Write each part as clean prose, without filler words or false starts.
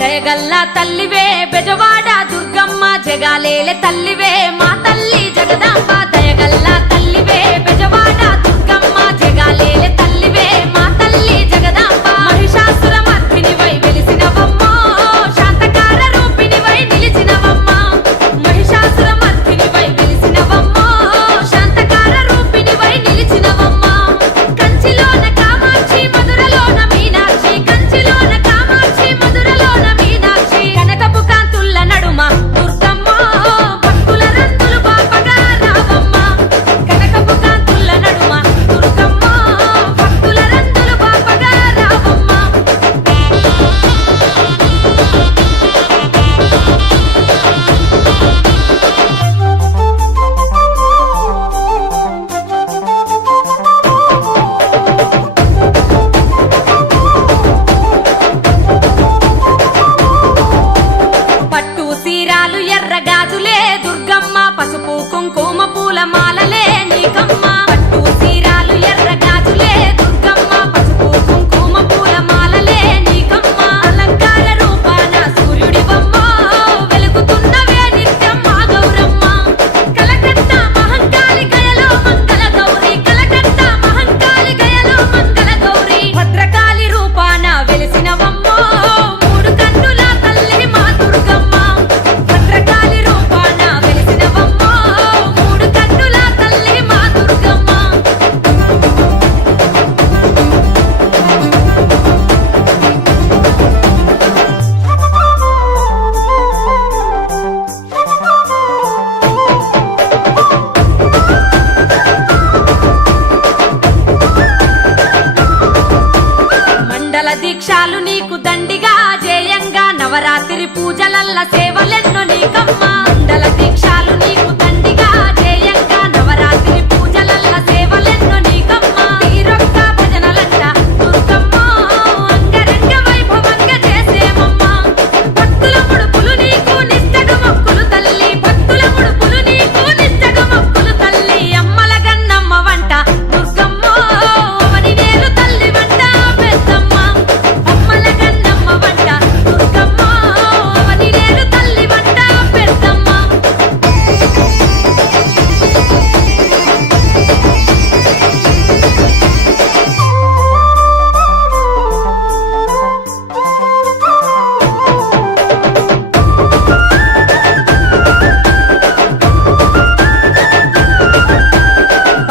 దయగల్లా తల్లివే బెజవాడ దుర్గమ్మ జగాలేలే తల్లివే మా తల్లి జగదాంబ దయగల్లా తల్లివే బెజవాడ దుర్గమ్మ జగాలేలే తల్లివే మా తల్లి జగదాంబ మహిషాసుర మర్దినివై వెలిసినవమ్మో శాంతకార రూపిణివై నిలిచినవమ్మ మహిషాసుర మర్దినివై వెలిసినవమ్మో శాంతకార రూపిణివై నిలిచినవమ్మ కంచిలోన కామాక్షి మధురలోన మీనాక్షి కంచిలోన కామాక్షి మధురలోన మీనాక్షి కనకపు కాంతుల్ల నడుమ దుర్గమ్మ భక్తుల రంగులు బాపగా రావమ్మ కనకపు కాంతుల్ల నడుమ దుర్గమ్మ భక్తుల రంగులు బాపగా రావమ్మ పట్టు సీరాలు ఎర్ర గాజులే దుర్గమ్మ పసుపు కుంకుమ పూల మాలలే నీకమ్మ పట్టు సీరాలు ఎర్ర గాజులే దుర్గమ్మ పసుపు కుంకుమ పూల మాలలే నీకమ్మ అలంకార రూపాన సూర్యుడివమ్మ వెలుగుతున్నవే నిత్యం మా గౌరమ్మ కలకత్తా మహంకాళి గయలో మంగళ గౌరి కలకత్తా మహంకాళి గయలో మంగళ గౌరి భద్రకాళి రూపాన వెలిసినవమ్మో మూడు కన్నుల తల్లి మా దుర్గమ్మ భద్రకాళి రూపాన వెలిసినవమ్మో మూడు కన్నుల తల్లి మా దుర్గమ్మ మండల దీక్షాలు నీకు దండిగా జయంగా నవరాత్రి పూజలల్ల సేవలెన్నో నీకమ్మ మండల దీక్షాలు నీకు దండిగా జయంగా నవరాత్రి పూజలల్ల సేవలెన్నో నీకమ్మ తీరొక్క భజనలంట దుర్గమ్మ అంగరంగ వైభవంగా చేసేమమ్మ భక్తుల ముడుపులు నీకు నిష్టగా మొక్కులు తల్లి భక్తుల ముడుపులు నీకు నిష్టగా మొక్కులు తల్లి అమ్మల గన్నమ్మ వంట దుర్గమ్మ అవని నేలు తల్లి వంట పెద్దమ్మ అమ్మల గన్నమ్మ వంట దుర్గమ్మ అవని నేలు తల్లి వంట పెద్దమ్మ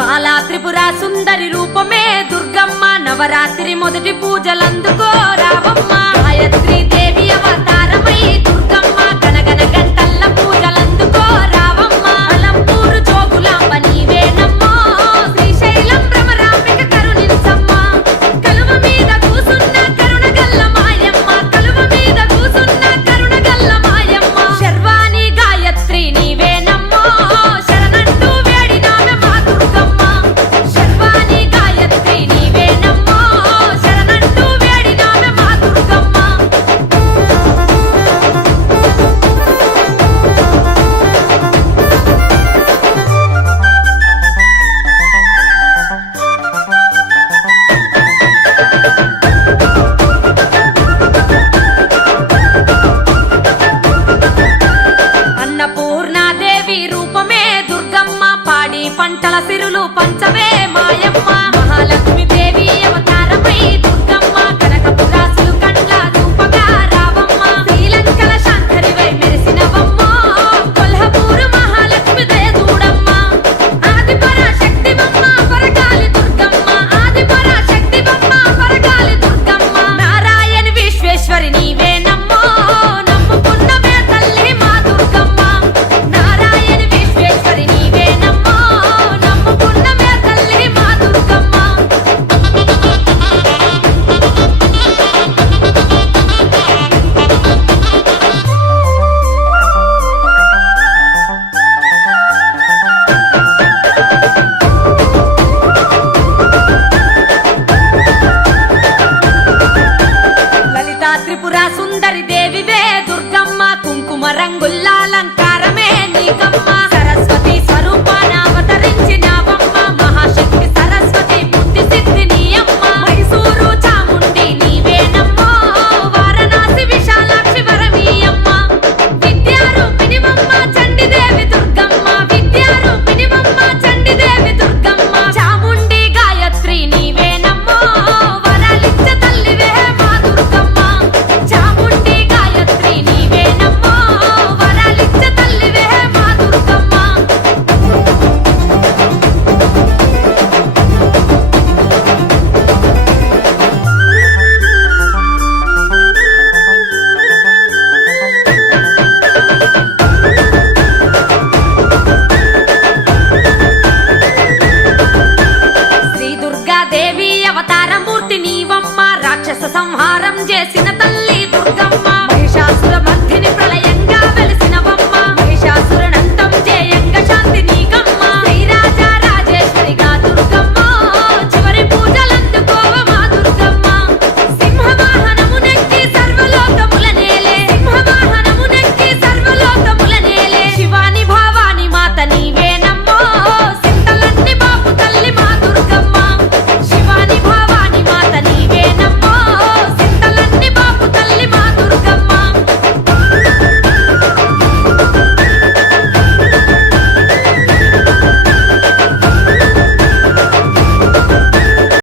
బాలా త్రిపుర సుందరి రూపమే దుర్గమ్మ నవరాత్రి మొదటి పూజలందుకో రావమ్మ గాయత్రి దేవి అవతారమై దుర్గమ్మ గనగన గంటల్ల పూజలందుకో రావమ్మ అలంపూరు జోగులాంబ నీవేనమ్మో శ్రీశైలం భ్రమరాంబిక కరుణించమ్మ కలువ మీద కూసున్న కరుణగల్ల మాయమ్మ కలువ మీద కూసున్న కరుణగల్ల మాయమ్మ శర్వాణి గాయత్రి నీవేనమ్మో శరణంటూ వేడినామె మా దుర్గమ్మ శర్వాణి గాయత్రి నీవేనమ్మో శరణంటూ వేడినామె మా దుర్గమ్మ అన్నపూర్ణాదేవి రూపమే దుర్గమ్మ పాడి పంటల సిరులు పంచవే మాయమ్మ మహాలక్ష్మి దేవి అవతారమై దుర్గమ్మ కనకపురాసులు కండ్ల చూపగా రావమ్మ శ్రీలంకల శాంకరివై మెరిసినవమ్మో కొల్హాపూరు మహాలక్ష్మి దయ చూడమ్మ ఆదిపరాశక్తివమ్మ పరకాలి దుర్గమ్మ ఆదిపరాశక్తివమ్మ పరకాలి దుర్గమ్మ నారాయణి విశ్వేశ్వరి నీవేనమ్మో నమ్ముకున్నవే తల్లి మా దుర్గమ్మ నారాయణి విశ్వేశ్వరి నీవేనమ్మో నమ్ముకున్నవే తల్లి మా దుర్గమ్మ లలితా త్రిపుర సుందరి దేవివే దుర్గమ్మ రంగుల్లో